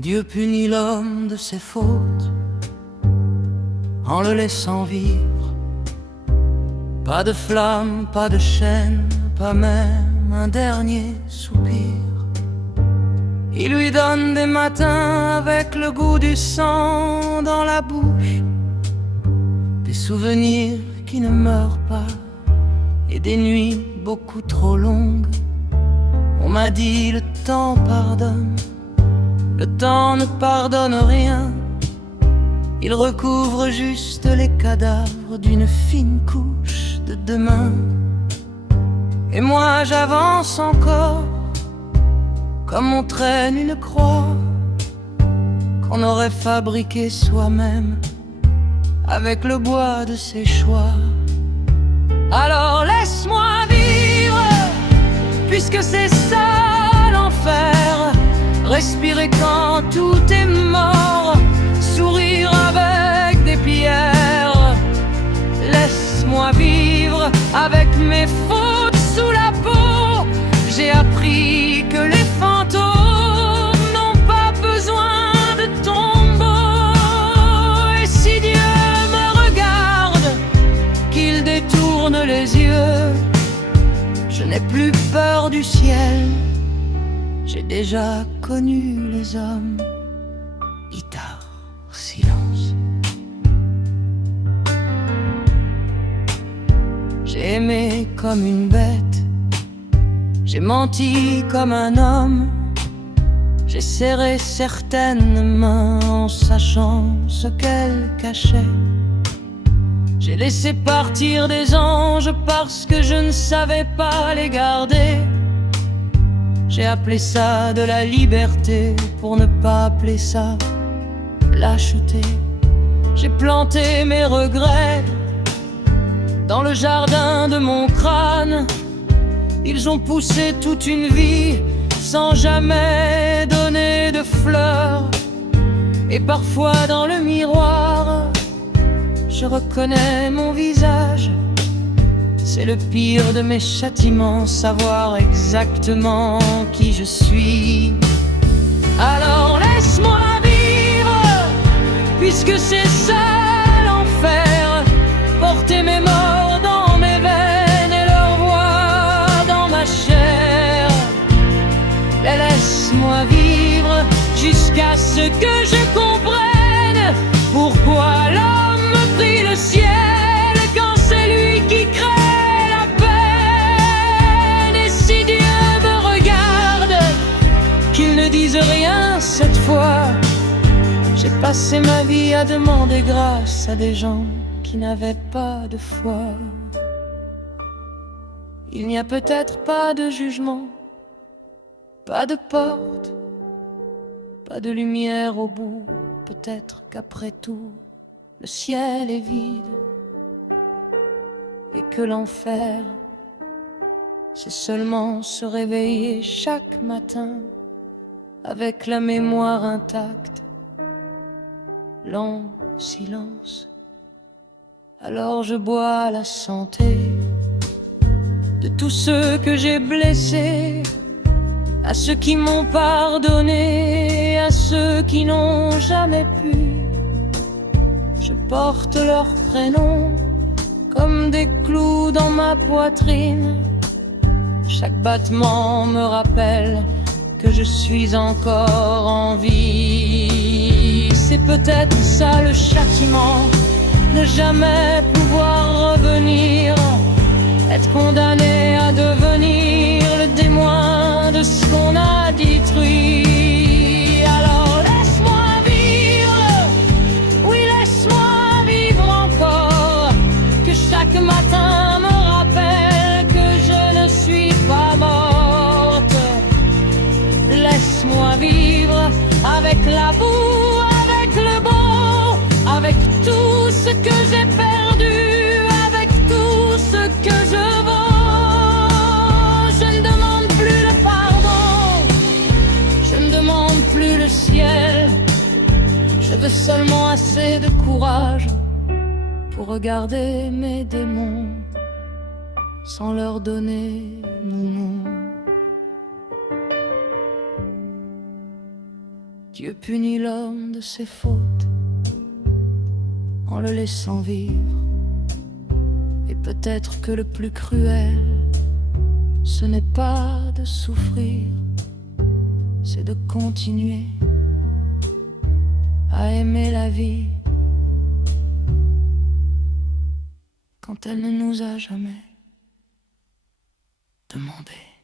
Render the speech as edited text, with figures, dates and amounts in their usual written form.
Dieu punit l'homme de ses fautes en le laissant vivre. Pas de flamme, pas de chaîne, pas même un dernier soupir. Il lui donne des matins avec le goût du sang dans la bouche, des souvenirs qui ne meurent pas et des nuits beaucoup trop longues. On m'a dit le temps pardonne, le temps ne pardonne rien. Il recouvre juste les cadavres d'une fine couche de demain. Et moi j'avance encore, comme on traîne une croix qu'on aurait fabriquée soi-même avec le bois de ses choix. Alors laisse-moi vivre, puisque c'est ça l'enfer. Respirer quand tout est mort, sourire avec des pierres. Laisse-moi vivre avec mes fautes sous la peau. J'ai appris que les fantômes n'ont pas besoin de tombeau. Et si Dieu me regarde, qu'il détourne les yeux, je n'ai plus peur du ciel. J'ai déjà connu les hommes. Guitare, silence. J'ai aimé comme une bête, j'ai menti comme un homme. J'ai serré certaines mains en sachant ce qu'elles cachaient. J'ai laissé partir des anges parce que je ne savais pas les garder. J'ai appelé ça de la liberté pour ne pas appeler ça lâcheté. J'ai planté mes regrets dans le jardin de mon crâne. Ils ont poussé toute une vie sans jamais donner de fleurs. Et parfois dans le miroir, je reconnais mon visage. C'est le pire de mes châtiments, savoir exactement qui je suis. Alors laisse-moi vivre, puisque c'est ça l'enfer. Porter mes morts dans mes veines et leur voix dans ma chair. Et laisse-moi vivre jusqu'à ce que je comprenne pourquoi l'homme prie le ciel quand c'est lui qui crée la peine. Et si Dieu me regarde, qu'il ne dise rien cette fois. J'ai passé ma vie à demander grâce à des gens qui n'avaient pas de foi. Il n'y a peut-être pas de jugement, pas de porte, pas de lumière au bout. Peut-être qu'après tout, le ciel est vide et que l'enfer, c'est seulement se réveiller chaque matin avec la mémoire intacte, lent silence. Alors je bois la santé de tous ceux que j'ai blessés, à ceux qui m'ont pardonné, à ceux qui n'ont jamais pu. Je porte leurs prénoms comme des clous dans ma poitrine. Chaque battement me rappelle que je suis encore en vie. C'est peut-être ça le châtiment, ne jamais pouvoir revenir, être condamné à devenir le témoin de ce qu'on a détruit. Alors laisse-moi vivre, oui laisse-moi vivre encore, que chaque matin me rappelle que je ne suis pas morte. Laisse-moi vivre avec la boue, avec le beau, avec tout ce que j'ai perdu, avec tout ce que je vaux. Je ne demande plus le pardon, je ne demande plus le ciel. Je veux seulement assez de courage pour regarder mes démons sans leur donner mon nom. Dieu punit l'homme de ses fautes en le laissant vivre. Et peut-être que le plus cruel, ce n'est pas de souffrir, c'est de continuer à aimer la vie quand elle ne nous a jamais demandé.